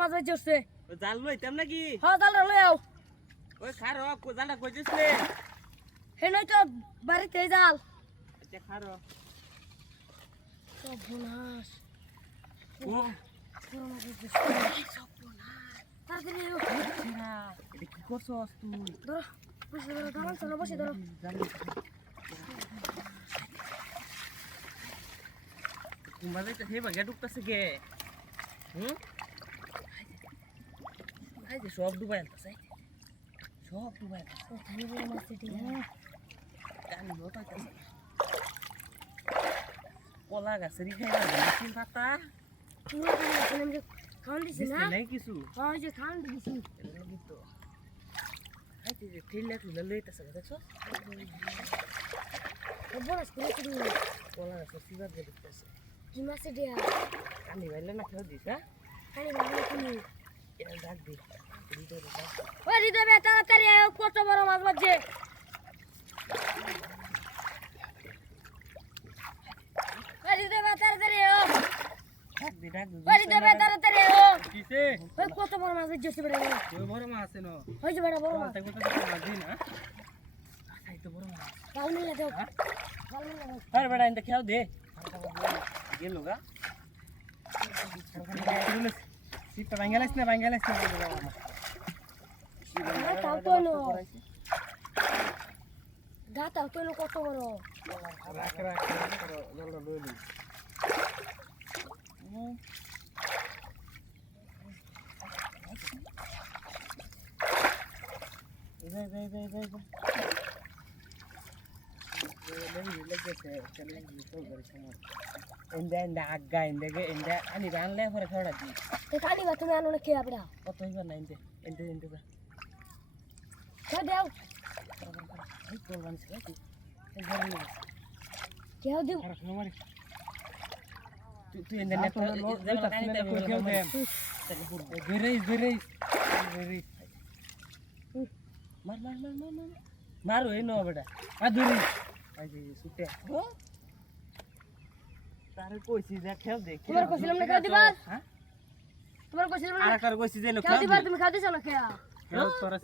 মাছ বাজি উঠছে জাল লইতাম নাকি হ্যাঁ জালটা লই আও ওই খারো জালটা কইছিসলে হে নই তো বাড়িতে জাল আচ্ছা খারো সর্বনাশ ও বড় মাছ বাজি উঠছে সর্বনাশ তাড়াতাড়ি ছেড়া এটা কি করছস তুই ধরো বসে ধরো দাঁড়ান চলো বসে ধরো কুম্বালে তো হেবা গে ঢুকতাছে গে হুম আই যে সব ডুবাই আনতাছে সব ডুবাই আনতাছে ওখানে বড় মাছ এটি কানি হতাইতাছে কলা গাছেরই খাইবা মেশিন পাতা তুমি আমি খাওয়ান দিছি না নাই কিছু হ্যাঁ ওই যে খাওয়ান দিছি এগুলো কিন্তু আইতে যে ঠেলা ঠুলা লইতাছে দেখছো বড় স্কুলে তুমি কলা গাছের সিবার দিয়ে ঢুকতাছে কি মাছ এটি কানি বাইলে না খেয়ে দিস হ্যাঁ কানি বাবা তুমি এটা ডাক দি হৃদয় ডাক ওই দিদবে তাড়াতাড়ি আয় কত বড় মাছ বাজছে ওই দিদবে তাড়াতাড়ি আয় ডাক দি ওই দিদবে তাড়াতাড়ি আয় কিসে ওই কত বড় মাছ বাজছে বেটা ওই বড় মাছ আছে না ওই যে বেটা বড় মাছ তাই কথা তো মাছ দিন হ্যাঁ আই তো বড় মাছ কাল মিলে দাও কাল মিলে দাও আরে বেটা ইনতে খেয়াও দে গেল গা সিটটা ভাঙালাইছ না তাও তো নো গাতা তো নো কত বড় রাখ জলটা লই নি এই Enda agga enda ani banle for thoda di te kani ba তুমি আনো না কে আপড়া কত হইবা না ende ba কে দাও এই কোন বানছ কি এই ঘরে নি কে দাও আর সময় তুই ende net জেলা কানি তে কেউ দে বেরে মার মার ওই নো বেটা আ দূরি আই যে সুটে তারে কইছি যে খেল দে তোমার কইছিলাম না খেলা দিবা হ্যাঁ তোমার কইছিলাম না আর কার কইছি যে খেলা দিবা তুমি খেলা দিছ না কে খেল তোরা